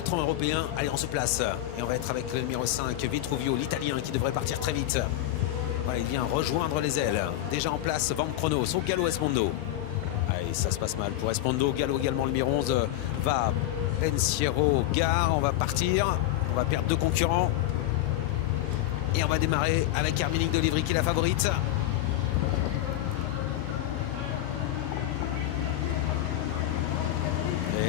4 ans européen. Allez, on se place. Et on va être avec le numéro 5, Vitruvio, l'Italien, qui devrait partir très vite. Voilà, il vient rejoindre les ailes. Déjà en place, Van Chronos au galop Espondo. Allez, ça se passe mal pour Espondo. Galop également, le numéro 11 va Pensiero Gare. On va partir. On va perdre 2 concurrents. Et on va démarrer avec Herminique de Livry qui est la favorite.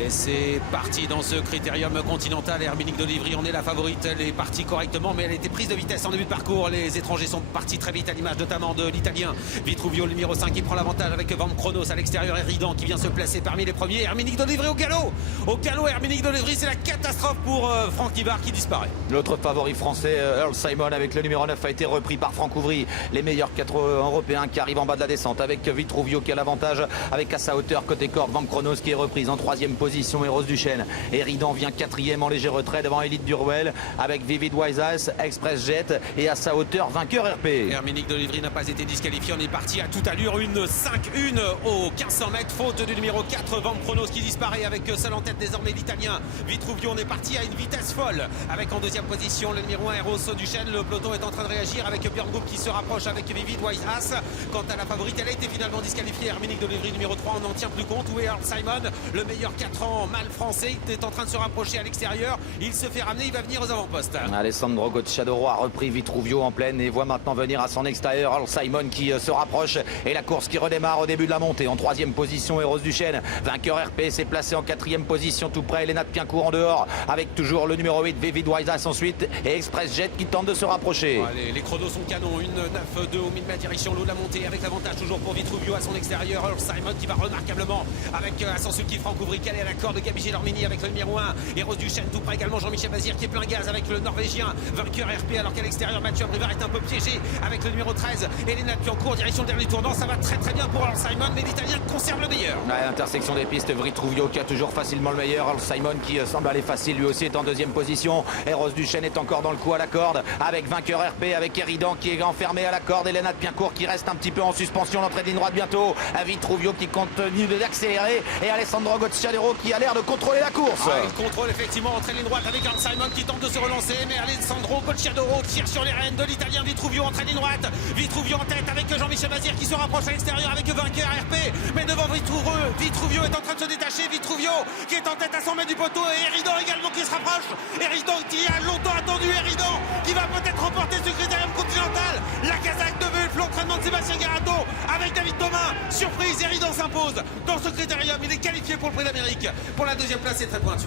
Et c'est parti dans ce critérium continental. Herminique de Livry, on est la favorite. Elle est partie correctement, mais elle était prise de vitesse en début de parcours. Les étrangers sont partis très vite, à l'image notamment de l'Italien Vitruvio, le numéro 5, qui prend l'avantage avec Van Chronos à l'extérieur. Et Ridan qui vient se placer parmi les premiers. Herminique de Livry au galop. Au galop, Herminique de Livry, c'est la catastrophe pour Franck Nivard qui disparaît. L'autre favori français, Earl Simon, avec le numéro 9, a été repris par Franck Ouvry. Les meilleurs 4 européens qui arrivent en bas de la descente, avec Vitruvio qui a l'avantage, avec à sa hauteur côté corde Van Chronos qui est reprise en 3e position, et Rose du Chêne. Et Ridan vient 4e en léger retrait devant Elite Durwell, avec Vivid Wise Express Jet, et à sa hauteur vainqueur RP. Herminique de Livry n'a pas été disqualifié. On est parti à toute allure, une 5-1 aux 1500 mètres, faute du numéro 4 Van Chronos qui disparaît, avec seul en tête désormais l'Italien Vitruvio. On est parti à une vitesse folle, avec en 2e position le numéro 1 Eros du Chêne. Le peloton est en train de réagir, avec Björn Goop qui se rapproche avec Vivid Wise As. Quant à la favorite, elle a été finalement disqualifiée. Herminique de Livry numéro 3, on n'en tient plus compte. Où est Earl Simon, le meilleur 4 ans mâle français? Il est en train de se rapprocher à l'extérieur. Il se fait ramener, il va venir aux avant-postes. Alessandro Gocciadoro a repris Vitruvio en pleine et voit maintenant venir à son extérieur Earl Simon qui se rapproche, et la course qui redémarre au début de la montée. En 3e position, Eros du Chêne, vainqueur RP, s'est placé en 4e position tout près. Elena de Piencourt en dehors, avec toujours le numéro 8 Vivid Wise ensuite, et Express Jet qui tente de se rapprocher. Allez, les chronos sont canons, une 9-2 au 1000 mètres direction l'eau de la montée, avec l'avantage toujours pour Vitruvio à son extérieur. Earl Simon qui va remarquablement avec à son sulky Franck Ouvry, calé à la corde de Gabi Gélormini avec le numéro 1 Eros du Chêne, tout près également Jean-Michel Bazir qui est plein gaz avec le Norvégien vainqueur RP, alors qu'à l'extérieur Mathieu Abrivard est un peu piégé avec le numéro 13 Elena de Piencourt, direction le dernier tournant. Ça va très très bien pour Earl Simon, mais l'Italien conserve le meilleur. À l'intersection des pistes, Vitruvio qui a toujours facilement le meilleur. Earl Simon qui semble aller facile, lui aussi est en 2e position. Eros du Chêne est encore dans le coup à la corde, avec vainqueur RP, avec Eridan qui est enfermé à la corde. Elena de Piencourt qui reste un petit peu en suspension, l'entrée de ligne droite bientôt. À Vitruvio qui continue d'accélérer, et Alessandro Gocciadoro qui a l'air de contrôler la course. Il contrôle effectivement entrée de ligne droite avec Earl Simon qui tente de se relancer, mais Alessandro Gocciadoro tire sur les rênes de l'Italien Vitruvio, entrée de ligne droite. Vitruvio en tête avec Jean-Michel Bazir qui se rapproche à l'extérieur avec vainqueur RP, mais devant Vitruvio est en train de se détacher. Vitruvio qui est en tête à 100 mètres du poteau, et Eridan également qui se rapproche. Eridan qui a longtemps attendu, Eridan qui va peut-être remporter ce critérium continental. La Kazakh de Vulf, l'entraînement de Sébastien Garato avec David Thomas. Surprise, Eridan s'impose dans ce critérium. Il est qualifié pour le Prix d'Amérique. Pour la 2e place, c'est très pointu.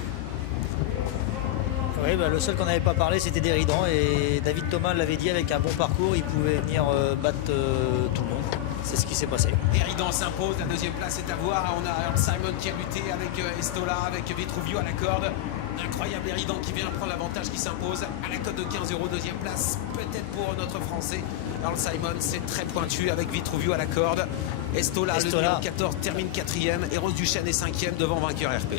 Oui, le seul qu'on n'avait pas parlé, c'était d'Eridan, et David Thomas l'avait dit, avec un bon parcours, il pouvait venir battre tout le monde. C'est ce qui s'est passé. Eridan s'impose, la 2e place est à voir. On a Earl Simon qui a lutté avec Estola, avec Vitruvio à la corde. Incroyable Eridan qui vient prendre l'avantage, qui s'impose à la cote de 15 €, 2e place, peut-être pour notre Français. Earl Simon, c'est très pointu avec Vitruvio à la corde. Estola, le numéro 14, termine 4e. Eros du Chêne est 5e devant vainqueur RP.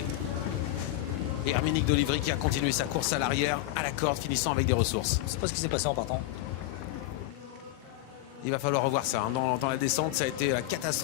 Et Herminique de Livry qui a continué sa course à l'arrière, à la corde, finissant avec des ressources. Je ne sais pas ce qui s'est passé en partant. Il va falloir revoir ça. Dans la descente, ça a été la catastrophe.